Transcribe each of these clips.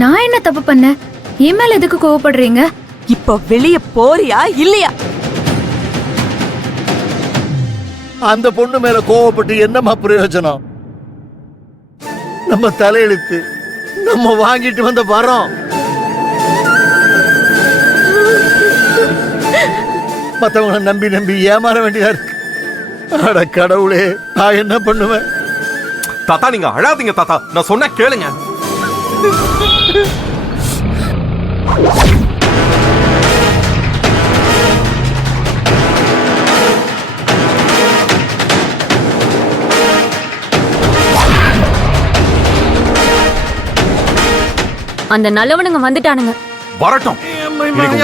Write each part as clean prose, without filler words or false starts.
நான் என்ன தப்பு பண்ணேன்? என் மேல எதுக்கு கோவப்படுறீங்க? இப்ப வெளிய போறியா இல்லையா? அந்த பொண்ணு மேல கோவப்பட்டு என்னமா பிரயோஜனம்? நம்ம தலையெழுத்து, நம்ம வாங்கிட்டு வந்த வரோம். மத்தவங்களை நம்பி நம்பி ஏமாற வேண்டியதா இருக்கு. அட கடவுளே, நான் என்ன பண்ணுவேன்? தாத்தா நீங்க அழாதீங்க தாத்தா, நான் சொன்ன கேளுங்க. அந்த நல்லவனுங்க வந்துட்டானுங்க. வரட்டும்,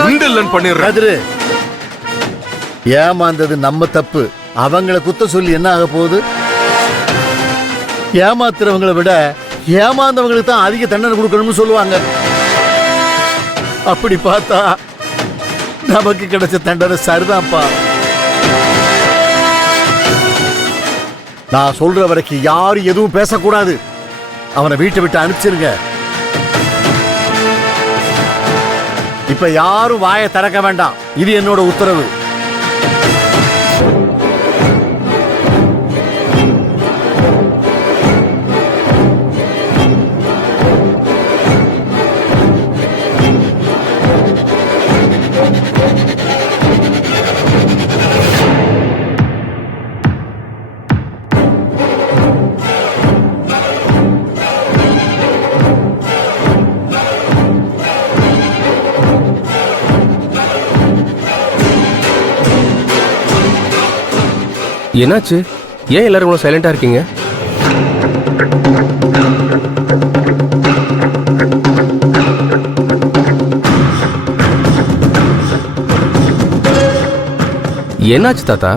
உண்டு இல்லன்னு பண்ணிடுறேன். கதிரு, ஏமாந்தது நம்ம தப்பு. அவங்கள குத்த சொல்லி என்ன ஆக போகுது? ஏமாத்துறவங்களை விட ஏமாந்தவங்களுக்கு தான் அதிக தண்டனை கொடுக்கணும்னு சொல்லுவாங்க. அப்படி பார்த்தா நமக்கு கிடைச்ச தண்டனை சரிதான்ப்பா. நான் சொல்ற வரைக்கும் யாரும் எதுவும் பேசக்கூடாது. அவனை வீட்டை விட்டு அனுப்பிச்சிருங்க. இப்ப யாரும் வாயை திறக்க வேண்டாம். இது என்னோட உத்தரவு. என்னாச்சு? ஏன் எல்லாரும் இவ்வளவு சைலண்டா இருக்கீங்க? என்னாச்சு தாத்தா?